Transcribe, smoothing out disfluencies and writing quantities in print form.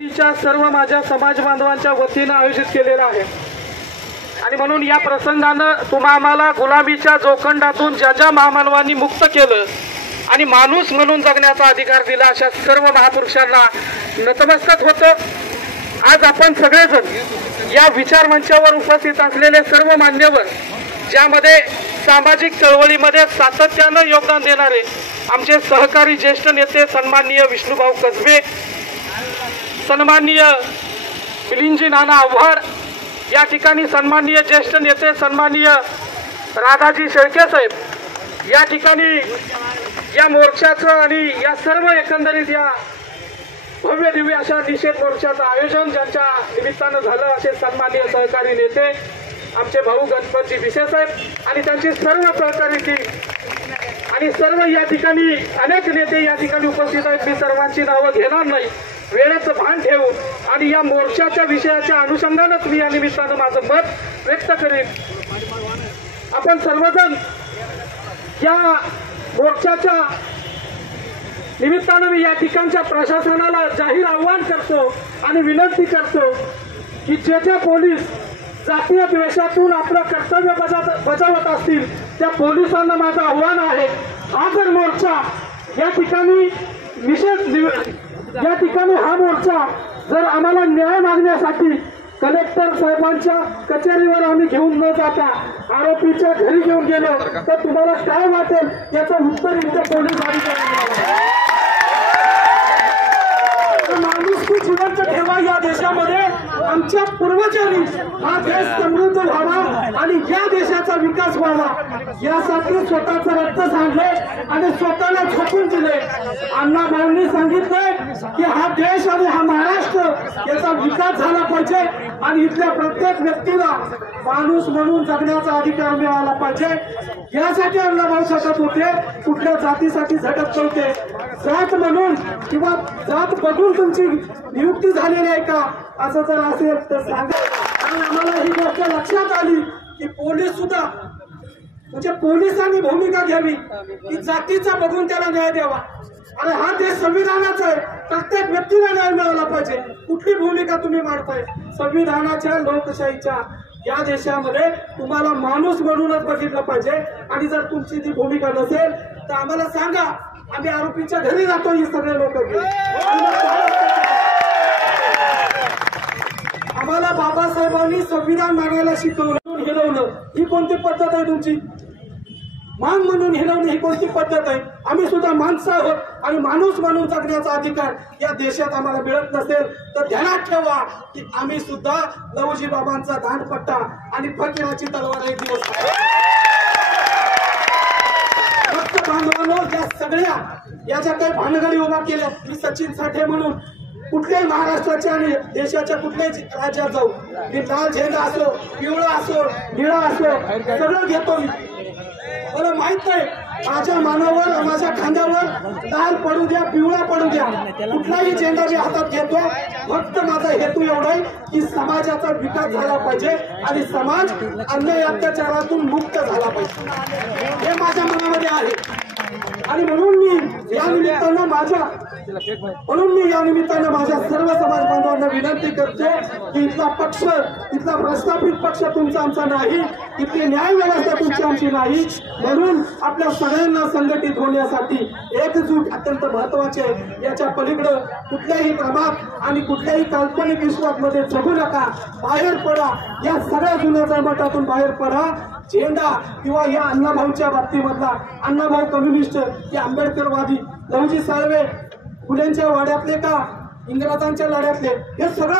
सर्व माझ्या समाज बांधवांच्या वतीने आयोजित केलेला आहे आणि म्हणून या प्रसंगाने तुम्हाला गुलामीच्या जोखंडातून ज्या महामानवांनी मुक्त केलं आणि माणूस म्हणून जगण्याचा अधिकार दिला अशा सर्व महापुरुषांना नतमस्तक होतो। आज आपण सगळेजण या विचार मंचावर उपस्थित असलेले सर्व मान्यवर, ज्यामध्ये सामाजिक चळवळीमध्ये सातत्याने योगदान देणारे आमचे सहकारी ज्येष्ठ नेते सन्माननीय विष्णुभाऊ कसबे, सन्माननीय मिलिंदजी नाना आव्हाड, या ठिकाणी सन्माननीय ज्येष्ठ नेते सन्माननीय राधाजी शेळके साहेब, या ठिकाणी या मोर्चाचं आणि या सर्व एकंदरीत या भव्य दिव्य अशा निषेध मोर्चाचं आयोजन ज्यांच्या निमित्तानं झालं असे सन्माननीय सहकारी नेते आमचे भाऊ गणपतजी भिसे साहेब आणि त्यांची सर्व सहकारी टीम आणि सर्व या ठिकाणी अनेक नेते या ठिकाणी उपस्थित आहेत। मी सर्वांची नावं घेणार नाही, वेळेचं भान ठेवून आणि या मोर्चाच्या विषयाच्या अनुषंगानेच मी या निमित्तानं माझं मत व्यक्त करेन। आपण सर्वजण या मोर्चाच्या निमित्तानं मी या ठिकाणच्या प्रशासनाला जाहीर आव्हान करतो आणि विनंती करतो की जे पोलीस जातीय द्वेषातून आपलं कर्तव्य बजावत असतील त्या पोलिसांना माझं आव्हान आहे, हा जर मोर्चा या ठिकाणी या ठिकाणी हा मोर्चा जर आम्हाला न्याय मागण्यासाठी कलेक्टर साहेबांच्या कचेरीवर आम्ही घेऊन न जाता आरोपीच्या घरी घेऊन गेलो तर तुम्हाला काय वाटेल याचं उत्तर इथे पोलीस अधिकारी माणुसकी जिवंत ठेवा। या देशामध्ये आमच्या पूर्वजांनी हा देश समृद्ध व्हावा आणि या देशाचा विकास व्हावा यासाठी स्वतःचं रक्त सांडले आणि स्वतःला झोपून दिले। अण्णाभाऊंनी सांगितले की हा देश आणि हा महाराष्ट्र याचा विकास झाला पाहिजे आणि इथल्या प्रत्येक व्यक्तीला माणूस म्हणून जगण्याचा अधिकार मिळाला पाहिजे। यासाठी अण्णाभाऊ झटत होते, कुठल्या जातीसाठी झटत नव्हते। जात म्हणून किंवा जात बघून तुमची नियुक्ती झालेली आहे का असं जर असेल तर सांगा। कारण आम्हाला ही गोष्ट लक्षात आली की पोलीस सुद्धा म्हणजे पोलिसांनी भूमिका घ्यावी की जातीचा बघून त्याला न्याय द्यावा आणि हा देश संविधानाचा आहे, प्रत्येक व्यक्तीला न्याय मिळाला पाहिजे। कुठली भूमिका तुम्ही मांडताय? संविधानाच्या लोकशाहीच्या या देशामध्ये तुम्हाला माणूस म्हणूनच बघितलं पाहिजे आणि जर तुमची ती भूमिका नसेल तर आम्हाला सांगा, आम्ही आरोपीच्या घरी जातो ही सगळे लोक घेऊन। आम्हाला बाबासाहेबांनी संविधान मागायला शिकवलं, हिरवलं, ही कोणती पद्धत आहे तुमची? मान म्हणून हिरवणे ही कोणती पद्धत आहे? आम्ही सुद्धा माणसं आहोत आणि माणूस म्हणून जगण्याचा अधिकार या देशात आम्हाला मिळत नसेल तर ध्यानात ठेवा की आम्ही सुद्धा लवजी बाबांचा दांडपट्टा आणि फकीराची तलवार एक दिवस फक्त बांधवांनो या सगळ्या या ज्या काही भानगडी उभा केल्या, मी सचिन साठे म्हणून कुठल्याही महाराष्ट्राच्या आणि देशाच्या कुठल्याही राज्यात जाऊ, मी लाल झेंडा असो, पिवळा असो, निळा असो, सगळं घेतो मी। मला माहित नाही माझ्या मानावर माझ्या खांद्यावर लाल पडू द्या पिवळा पडू द्या, कुठलाही झेंडा मी हातात घेतो। फक्त माझा हेतू एवढा आहे की समाजाचा विकास झाला पाहिजे आणि समाज अन्याय अत्याचारातून मुक्त झाला पाहिजे, हे माझ्या मनामध्ये आहे। आणि म्हणून मी या निमित्तानं माझ्या सर्व समाज बांधवांना विनंती करतो की इथला पक्ष, इथला प्रस्थापित पक्ष तुमचा आमचा नाही, इथली न्याय व्यवस्था तुमची आमची नाही। म्हणून आपल्या सगळ्यांना संघटित होण्यासाठी एकजूट अत्यंत महत्वाची आहे। याच्या पलीकडे कुठल्याही प्रभाव आणि कुठल्याही काल्पनिक विश्वामध्ये जगू नका, बाहेर पडा, या सगळ्या जुन्या जळमटातून बाहेर पडा। झेंडा किंवा या अण्णाभाऊच्या बाबतीमधला अण्णाभाऊ कम्युनिस्ट की आंबेडकरवादी, लवजी साळवे फुलेंच्या वाड्यातले का इंग्रजांच्या लढ्यातले, हे सगळं